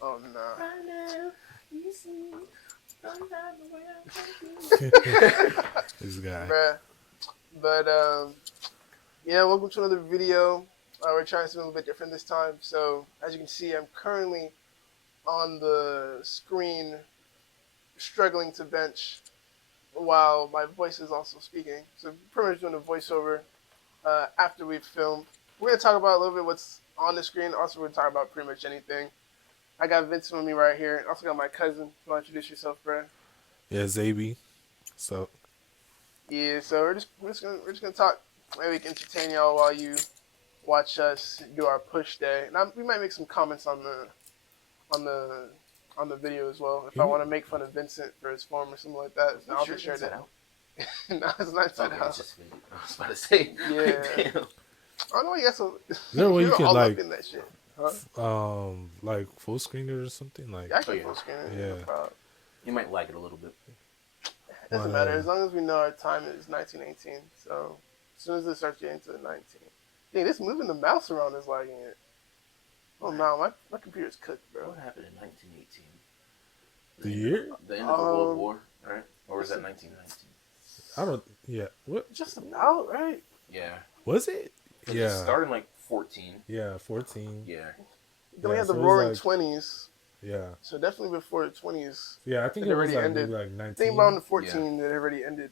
Oh no. Right now, you see, don't have the way I want you. This guy. Bruh. But yeah, welcome to another video. We're trying something a little bit different this time. So as you can see, I'm currently on the screen struggling to bench while my voice is also speaking. So pretty much doing a voiceover after we've filmed. We're gonna talk about a little bit what's on the screen. Also, we're gonna talk about pretty much anything. I got Vincent with me right here. Also got my cousin. You want to introduce yourself, bro? Yeah, Zaby. So Yeah. So we're just gonna talk. Maybe we can entertain y'all while you watch us do our push day. And we might make some comments on the on the video as well. If I want to make fun of Vincent for his form or something like that, then I'll be sure to. No, it's not inside Okay, out. it's just video. I was about to say. Yeah. Damn. I know you got some. is there a way you You're can all like up in that shit. Huh? like full screen it or something? Like Yeah, I can Oh, yeah. full screen it. Yeah. No problem. You might like it a little bit. Doesn't matter as long as we know our time is 1918. So as soon as it starts getting to the 19, dang, this moving the mouse around is lagging it. Oh no, my computer's cooked, bro. What happened in 1918? the year? The end of the World War, right? Or was that 1919? I don't what Just about right. Yeah. was it? It Yeah. started in like 14. Yeah, 14. Yeah. Then we Yeah, had the so it was Roaring like- Twenties. Yeah. So definitely before the 20s. Yeah, I think It it was already like ended. maybe like I 19. think around the 14 that already ended.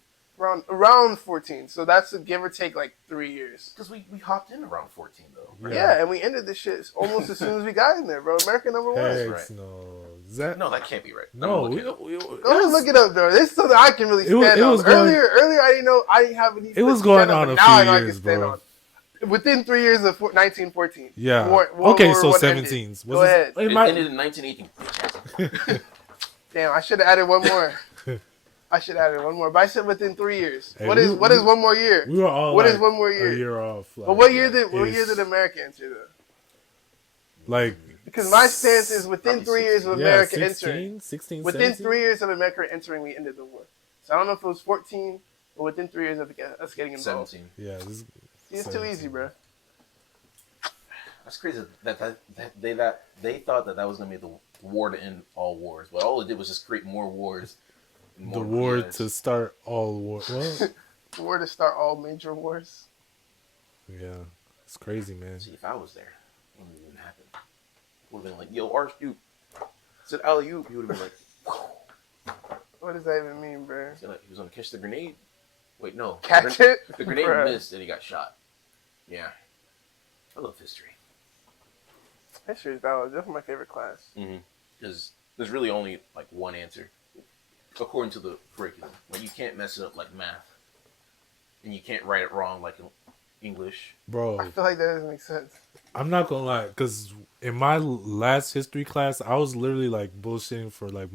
Around 14. So that's a give or take like 3 years. Because we hopped in around 14, though. Right? Yeah, and we ended this shit almost as soon as we got in there, bro. America number one. Hex, right. no. Is that No, that can't be right. No, I'm we, looking. we, Go ahead and look it up, though. This is something I can really It was- stand it on. was going- Earlier, I didn't know. I didn't have any. It was to going stand on, on but a now few I know I can years, stand bro. on. Within 3 years of 1914. Yeah. World Okay, War so I ended. 17s. Go ahead. It It might, ended in 1918. Damn, I should have added one more. I should have added one more. But I said within 3 years. Hey, What is one more year? we were all What like is one more year? a year off. Like, But what year did it's- America enter though? Like Because my stance is within Probably 3 years of yeah, America 16, entering. 16, Within 17? 3 years of America entering, we ended the war. So I don't know if it was 14 or within 3 years of us getting involved. 17. Yeah, this is See, it's too 17. easy, bro. That's crazy that they thought that was gonna be the war to end all wars, but all it did was just create more wars. And the more war BS. to start all war. Well, The war to start all major wars. yeah, it's crazy, man. See, if I was there, it wouldn't even happen. Would have been like, "Yo, Archduke said alley oop." He would have been like, What does that even mean, bro? he was gonna catch the grenade. Wait, no, Catch it? The grenade Bruh. missed and he got shot. Yeah, I love history. History is valid. That's my favorite class. Because there's really only like one answer according to the curriculum. Like you can't mess it up like math, and you can't write it wrong like English. Bro, I feel like that doesn't make sense. I'm not gonna lie, because in my last history class, I was literally like bullshitting for like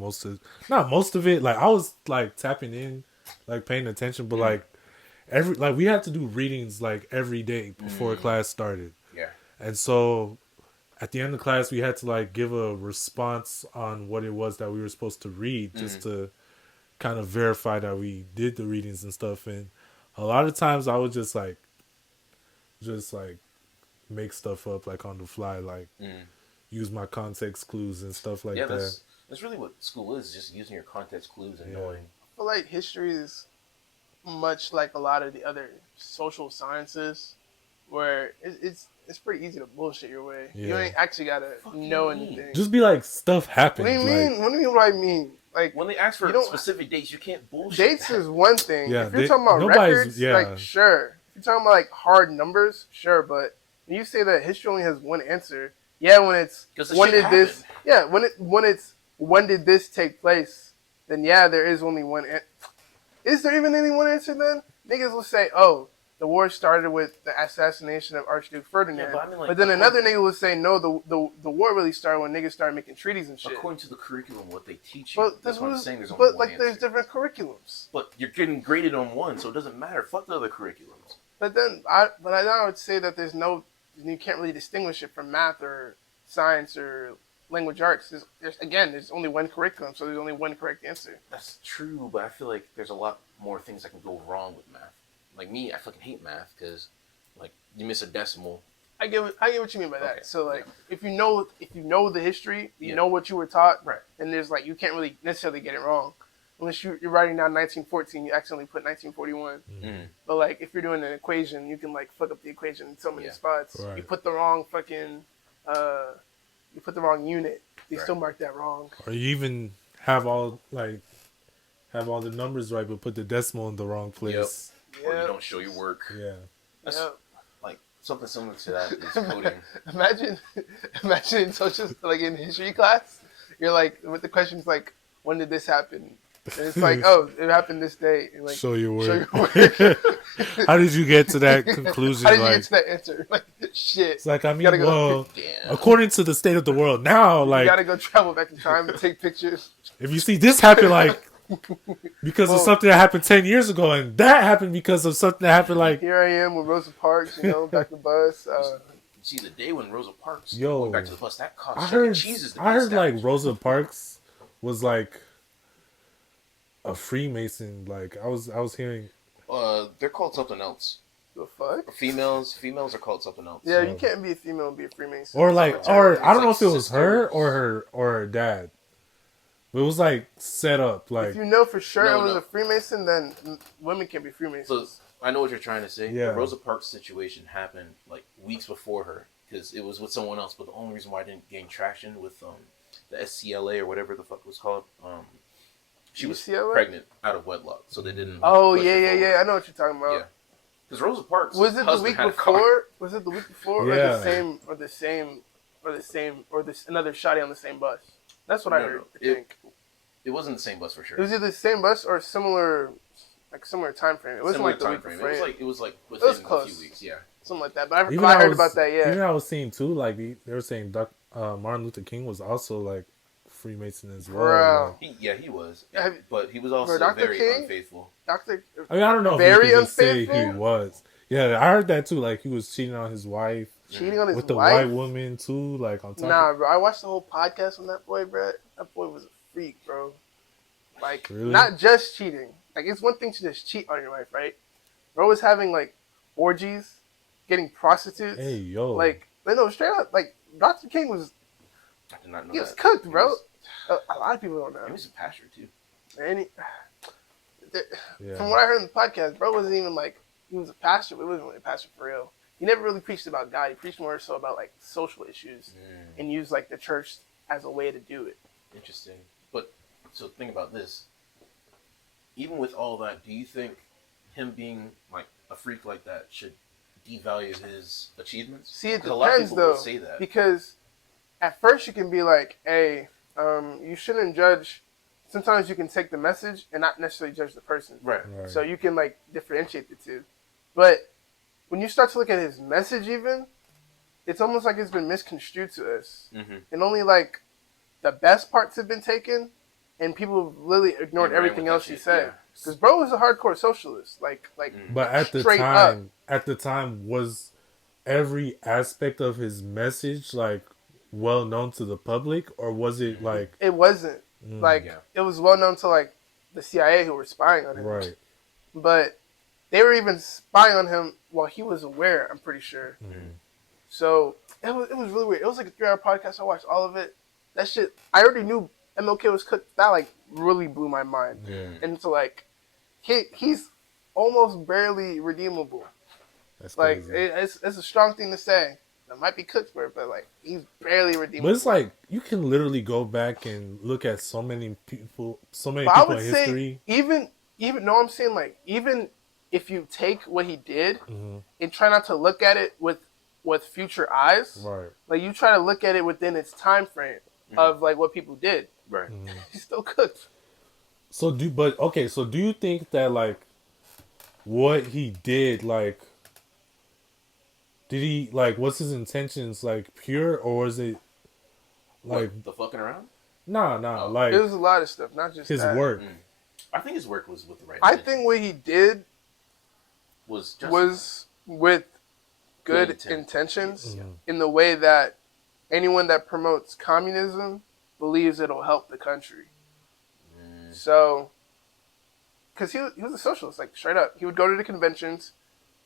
not most of it. Like I was like tapping in, like paying attention, but like we had to do readings like every day before class started. Yeah. And so at the end of class, we had to like give a response on what it was that we were supposed to read, just to kind of verify that we did the readings and stuff. And a lot of times I would just make stuff up like on the fly, like use my context clues and stuff like Yeah, that. that's really what school is, just using your context clues and Yeah. knowing. I feel like history is much like a lot of the other social sciences, where it's pretty easy to bullshit your way. You Yeah. ain't actually gotta Fuck you know mean? anything. Just be like stuff What happened. do you like, mean? What do you mean? What I mean? Like When they ask for You don't- specific dates, you can't bullshit. dates that. is one thing. Yeah, if you're talking about nobody's- records, yeah. like sure. If you're talking about like hard numbers, sure. But when you say that history only has one answer, yeah, when it's 'Cause the when shit did this? happened. Yeah, when did this take place? Then yeah, there is only one. Is there even any one answer then? Niggas will say, oh, the war started with the assassination of Archduke Ferdinand. Yeah, but I mean, like, but then according- another nigga will say, no, the war really started when niggas started making treaties and shit. According to the curriculum, what they teach you, But that's what I'm was- saying. There's only but one like there's answer. different curriculums. But you're getting graded on one, so it doesn't matter. Fuck the other curriculums. But then I would say that you can't really distinguish it from math or science or language arts. There's only one curriculum, so there's only one correct answer. That's true, but I feel like there's a lot more things that can go wrong with math. Like me, I fucking hate math because, like, you miss a decimal, I get what you mean by that. Okay. So like, if you know the history, you Yeah. know what you were taught, Right. and there's like you can't really necessarily get it wrong, unless you're writing down 1914, you accidentally put 1941. Mm. But like if you're doing an equation, you can like fuck up the equation in so many Yeah. spots. Right. You put the wrong fucking, you put the wrong unit. They Right. still mark that wrong. Or you even have all the numbers right, but put the decimal in the wrong place. Or Yeah. you don't show your work. Yeah. That's Yeah. like something similar to that is coding. Imagine in social, like in history class, you're like, with the questions like, when did this happen? And it's like, oh, it happened this day. And like, Show your show work. your work. How did you get to that conclusion? How did you like, get to that answer? Like, shit. it's like, I mean, gotta go- well, Damn. according to the state of the world now, You like, gotta go travel back in time to take pictures. if you see this happen, like, because of Well- something that happened 10 years ago, and that happened because of something that happened, like, Here I am with Rosa Parks, back the bus. See, the day when Rosa Parks Yo. went back to the bus, that cost I Chuck heard, E. Cheese's to be I heard like established. Rosa Parks was like a Freemason. Like I was hearing. They're called something else. The fuck? Females are called something else. Yeah, So- you can't be a female and be a Freemason. Or like, It's or like I don't know if it was sisters. her or her dad. But it was like set up like If you know for sure No, it was no. a Freemason, then women can be Freemasons. So I know what you're trying to say. Yeah. The Rosa Parks situation happened like weeks before her because it was with someone else. But the only reason why I didn't gain traction with the SCLA or whatever the fuck it was called, she was UCLA? pregnant out of wedlock, so they didn't. Oh push yeah, her yeah, forward. yeah. I know what you're talking about. Yeah. Because Rosa Parks Was it the husband week had a car. before? Was it the week before, Yeah. or this another shotty on the same bus? That's what I No, heard. no. I think It wasn't the same bus for sure. it was either the same bus or similar time frame. It wasn't Similar like the time week frame. before, It was like within was a close. few weeks. Yeah. something like that. But I even heard was- about that. Yeah, Even I was seeing too, like they were saying Martin Luther King was also like Freemason as well. Bro. like- He was. Have- But he was also Dr. very King? unfaithful. Doctor. I mean, I don't know Very if you could just say unfaithful? he was. Yeah, I heard that too. Like he was cheating on his wife Cheating on his with the wife. white woman too. Like on top. Nah, bro. I watched the whole podcast on that boy, bro. That boy was a freak, bro. Like, Really? not just cheating. Like, it's one thing to just cheat on your wife, right? Bro was having, like, orgies, getting prostitutes. Hey yo. Like, no, straight up, like, Dr. King was, I did not know he was that. cooked, He bro. was- A lot of people don't He know. was a pastor too. And yeah. from what I heard in the podcast, bro wasn't even, like, he was a pastor, but he wasn't really a pastor for real. He never really preached about God. He preached more so about, like, social issues and used, like, the church as a way to do it. Interesting. But so think about this. Even with all that, do you think him being like a freak like that should devalue his achievements? See, it 'Cause a lot of depends, people will though, say that. because at first you can be like, hey, you shouldn't judge. Sometimes you can take the message and not necessarily judge the person. Right. Right. So you can, like, differentiate the two. But when you start to look at his message even, it's almost like it's been misconstrued to us. Mm-hmm. And only, like, the best parts have been taken, and people have literally ignored And ran everything with that else he shit, said. yeah. Because bro was a hardcore socialist. Like, But at the straight time, was every aspect of his message like well known to the public, or was it like it wasn't. Like, Yeah. it was well known to, like, the CIA who were spying on him. right? But they were even spying on him while he was aware, I'm pretty sure. Mhm. So it was really weird. It was like a 3-hour podcast. I watched all of it. That shit, I already knew MLK was cooked. That, like, really blew my mind. Yeah, And so, like, he's almost barely redeemable. that's Like, crazy. it's a strong thing to say. It might be cooked for it, but, like, he's barely redeemable. But it's like you can literally go back and look at so many people But I in would history. say, even no, I'm saying, like, even if you take what he did Mhm. and try not to look at it with future eyes, Right. like, you try to look at it within its time frame of, like, what people did, Right. he's still cooked. So do you think that like what he did, like did he like was his intentions like pure, or was it like What, the fucking around? nah Oh. like It was a lot of stuff, not just his that. work? I think his work was with the right. I intention. think what he did was just was with good Good intent. intentions Mhm. in the way that anyone that promotes communism believes it'll help the country. So, because he was a socialist, like, straight up. He would go to the conventions.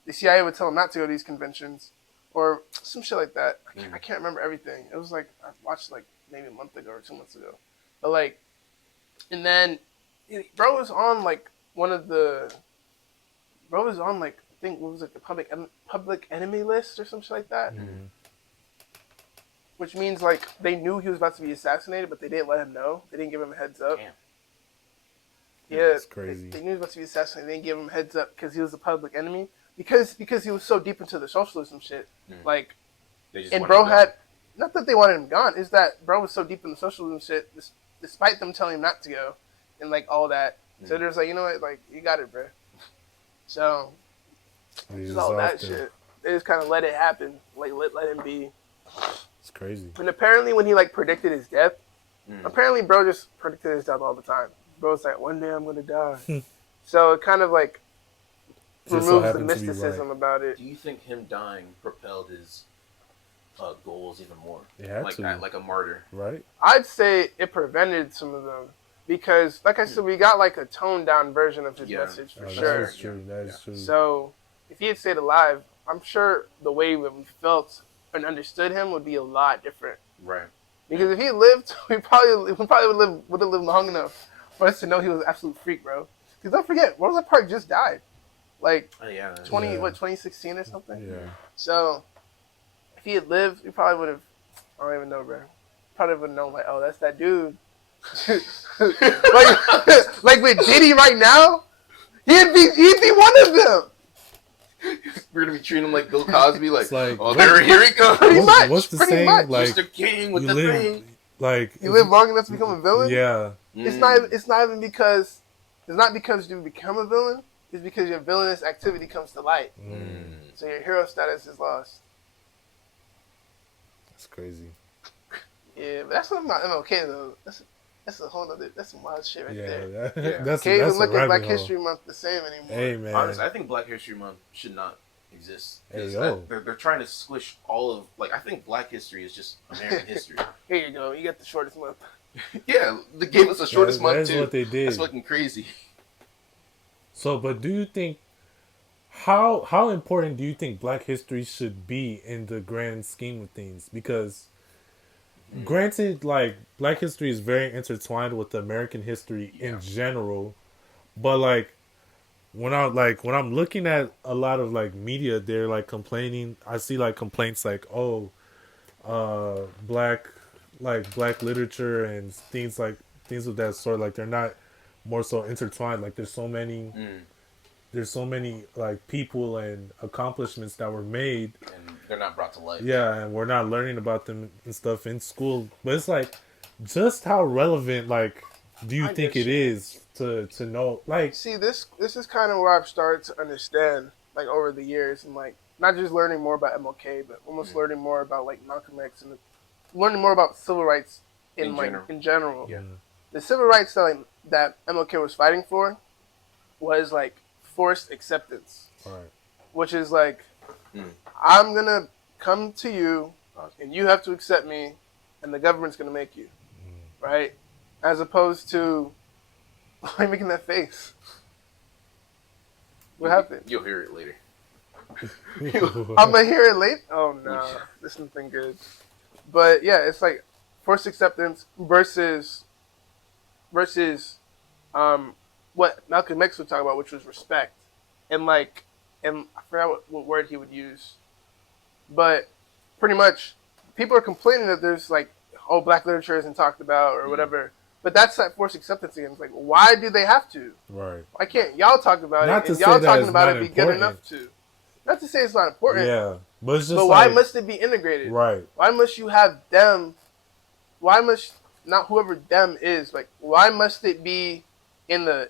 The CIA would tell him not to go to these conventions. or some shit like that. Mm. I can't remember everything. It was like I watched like maybe a month ago or 2 months ago, but like, and then bro was on like one of the bro was on like I think what was it the public enemy list or some shit like that, Mhm. which means like they knew he was about to be assassinated, but they didn't let him know. They didn't give him a heads up. Damn. Yeah, That's crazy. They knew he was about to be assassinated. They didn't give him a heads up because he was a public enemy. Because he was so deep into the socialism shit. Mm. Like, They just and wanted bro to had, not that they wanted him gone, is that bro was so deep in the socialism shit, despite them telling him not to go, and like all that. So Mm. there's like, you know what, like, you got it, bro. So, He just was all that off there. shit. They just kind of let it happen. Like, let him be. It's crazy. And apparently when he like predicted his death, Mm. apparently bro just predicted his death all the time. Bro's like, one day I'm gonna die. So it kind of like Just so removes the happened to be mysticism about it. Do you think him dying propelled his goals even more? It had like to. that, like a martyr. Right? I'd say it prevented some of them because, like I said, we got like a toned down version of his Yeah. message for Oh, sure. That is true. That is true. So if he had stayed alive, I'm sure the way that we felt and understood him would be a lot different. Right. Because if he had lived, we probably would have lived long enough for us to know he was an absolute freak, bro. Because don't forget, Rosa Parks just died, like Oh yeah. 2016 or something. Yeah. So if he had lived, we probably would have. I don't even know, bro. Probably would have known, like, oh, that's that dude. like with Diddy right now, he'd be one of them. We're gonna be treating him like Bill Cosby, like, It's like, oh, here he comes, Pretty much, What's the pretty saying? much. Like, Mr. King with you the live, thing. like You live long enough to become a villain. Yeah. It's not even because you become a villain. It's because your villainous activity comes to light. So your hero status is lost. That's crazy. Yeah, but that's something about MLK though. That's a whole other. That's some wild shit right Yeah, there. Yeah. that's Can't even that's look a at Black rabbit hole. History Month the same anymore. Hey man, Honestly, I think Black History Month should not exist. Hey, 'Cause yo. they're trying to squish all of, like, I think Black history is just American history. Here you go. You got the shortest month. Yeah, they gave us the shortest month That's too. what they did. That's fucking crazy. So, but do you think how important do you think Black history should be in the grand scheme of things? Because granted, like Black history is very intertwined with American history in general, but like when I'm looking at a lot of like media, they're like complaining. I see like complaints like, oh, black literature and things of that sort. Like they're not more so intertwined. Like there's so many like people and accomplishments that were made. And they're not brought to life. Yeah, and we're not learning about them and stuff in school. But it's like, just how relevant, like, do you I think get it you. is to know? Like, See, this is kind of where I've started to understand, like, over the years, and like not just learning more about MLK, but almost learning more about like Malcolm X and learning more about civil rights in general. Yeah. The civil rights that MLK was fighting for was like forced acceptance, right, which is like, Mm. I'm gonna come to you, and you have to accept me, and the government's gonna make you, right? As opposed to, why are you making that face? What happened? You'll hear it later. I'm gonna hear it late. Oh no, this isn't good. But yeah, it's like forced acceptance versus what Malcolm X would talk about, which was respect, and I forgot what word he would use, but pretty much people are complaining that there's like, oh, black literature isn't talked about or whatever. But that's that forced acceptance again. It's like, why do they have to? right. Why can't y'all talk about Not it? to And say y'all that talking it's about not it be good important. enough to. Not to say it's not important. Yeah, but it's just But why like, must it be integrated? right, Why must you have them? Why must not whoever them is, like? Why must it be in the?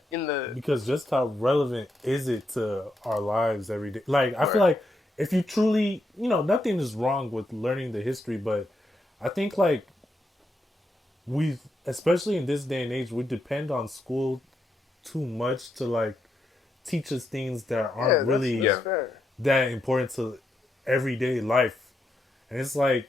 because just how relevant is it to our lives every day? Like, I feel Right. like if you truly, nothing is wrong with learning the history, but I think like especially in this day and age, we depend on school too much to like teach us things that aren't really that's fair. that important to everyday life. And it's like,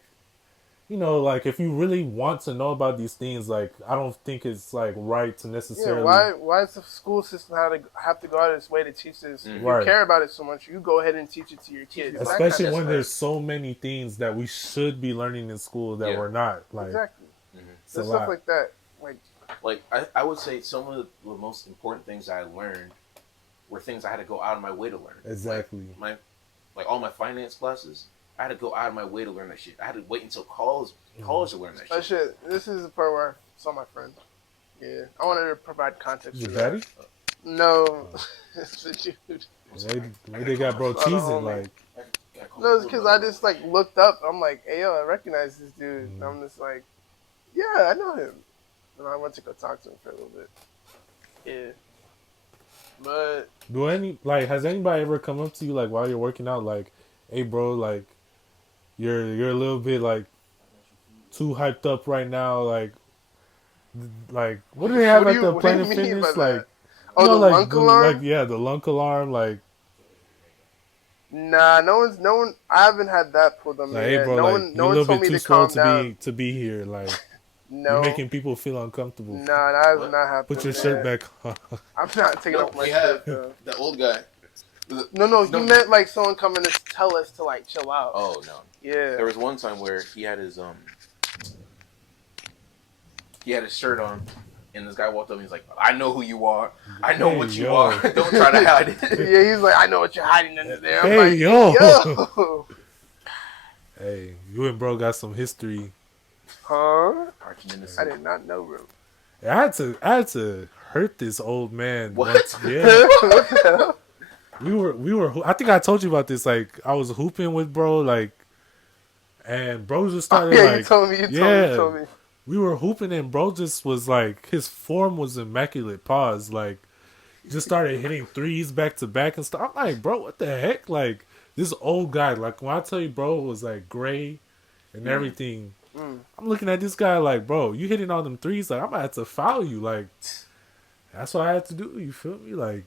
you know, like if you really want to know about these things, like I don't think it's like right to Yeah, necessarily why does the school system have to go out of its way to teach this? If you Right. care about it so much, you go ahead and teach it to your kids. you That like kind especially of when stuff. there's so many things that we should be learning in school that Yeah. we're not. Like Exactly. it's a There's stuff lot. like that. Like, Like I would say some of the most important things I learned were things I had to go out of my way to learn. Exactly. Like all my finance classes, I had to go out of my way to learn that shit. I had to wait until college to learn that that shit. shit. This is the part where I saw my friend. Yeah, I wanted to provide context. Is to it that. Daddy? No, it's the dude. Why they got bro Not a cheesing homie. like No, it's because I just like looked up. I'm like, hey yo, I recognize this dude. And I'm just like, yeah, I know him. And I went to go talk to him for a little bit. Yeah, but has anybody ever come up to you like while you're working out like, hey bro, like you're a little bit like too hyped up right now, like what do they have What at do the you- what do you Planet mean Fitness? by that? Like Oh, you know, the like lunk alarm? like yeah, the lunk alarm, like nah, no one. I haven't had that pulled on me hey yet. bro, No like one, you're no a one little told bit me too to slow calm down. to be here, like No, you're making people feel uncomfortable. nah, that has What? not happened. Put your yet. shirt back on. I'm not taking No, off my we shirt. have Though. the old guy. No, No. he meant like someone coming to tell us to like chill out. Oh no. Yeah. There was one time where he had his shirt on, and this guy walked up and he's like, "I know who you are. I know Hey, what you yo. are. Don't try to hide it." Yeah, he's like, I know what you're hiding under there. I'm Hey, like, yo. yo. Hey, you and bro got some history. Huh? Arch nemesis. I did not know, bro. I had to hurt this old man. What? once. Yeah. What the hell? We were I think I told you about this, like I was hooping with bro, like, and bro just Oh, started yeah, like you told me. yeah. You told me. We were hooping and bro just was like his form was immaculate. Pause. Like just started hitting threes back to back and stuff. I'm like, bro, what the heck? Like this old guy, like when I tell you bro was like gray and everything, I'm looking at this guy like, bro, you hitting all them threes, like I'm gonna have to foul you. Like that's what I had to do, you feel me? Like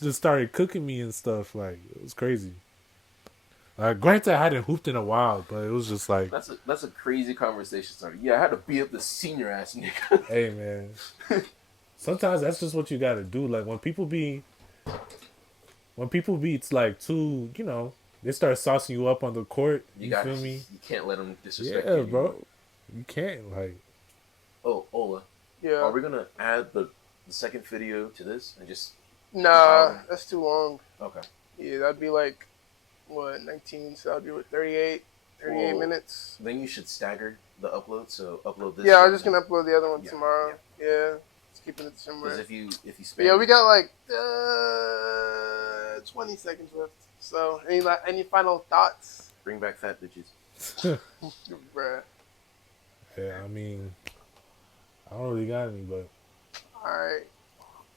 just started cooking me and stuff. Like it was crazy. Like granted I hadn't hooped in a while, but it was just like, That's a crazy conversation starter. Yeah, I had to beat up the senior ass nigga. hey man, sometimes that's just what you gotta do. Like when people be it's like too, you know, they start saucing you up on the court. You feel me? You can't let them disrespect Yeah, you. bro. You can't like. Oh, Ola, Yeah. are we gonna add the second video to this and just? Nah, that's too long. Okay. Yeah, that'd be like, what, 19? So that'd be what, 38 Well, minutes? Then you should stagger the upload. So upload this. Yeah, I'm one. just gonna upload the other one Yeah, tomorrow. Yeah. Just keeping it Because similar. if you But spam, yeah, we got like 20 seconds left. So, any final thoughts? bring back fat bitches. Bruh. Yeah, I mean, I don't really got any, but Alright.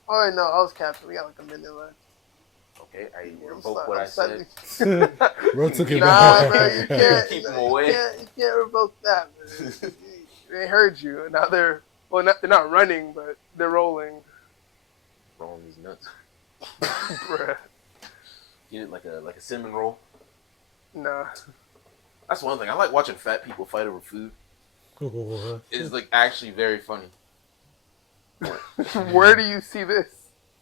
Oh, wait, no, I was capping. We got like a minute left. Okay, I I'm revoke sorry, what I'm I said. sorry. bro took it Nah, back. bro, you can't. Keep 'em away. You can't revoke that, man. They heard you. And now they're, well, they're not running, but they're rolling. Rolling these nuts. Bruh. Get it like a cinnamon roll. Nah. That's one thing. I like watching fat people fight over food. It's like actually very funny. Where do you see this?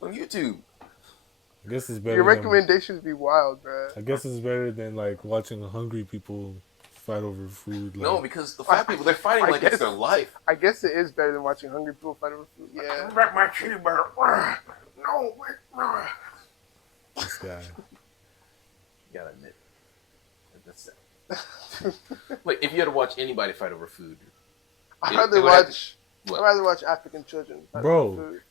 On YouTube. I guess it's better. Your than- recommendations be wild, bruh. I guess it's better than like watching hungry people fight over food. Like, No, because the fat people, they're fighting I like it's guess- their life. I guess it is better than watching hungry people fight over food. Yeah. Back my cheeseburger. No, wait. this guy. You gotta admit. That's sad. Like, if you had to watch anybody fight over food, I'd It- rather it would have watch. What? I'd rather watch African children fight Bro. over food.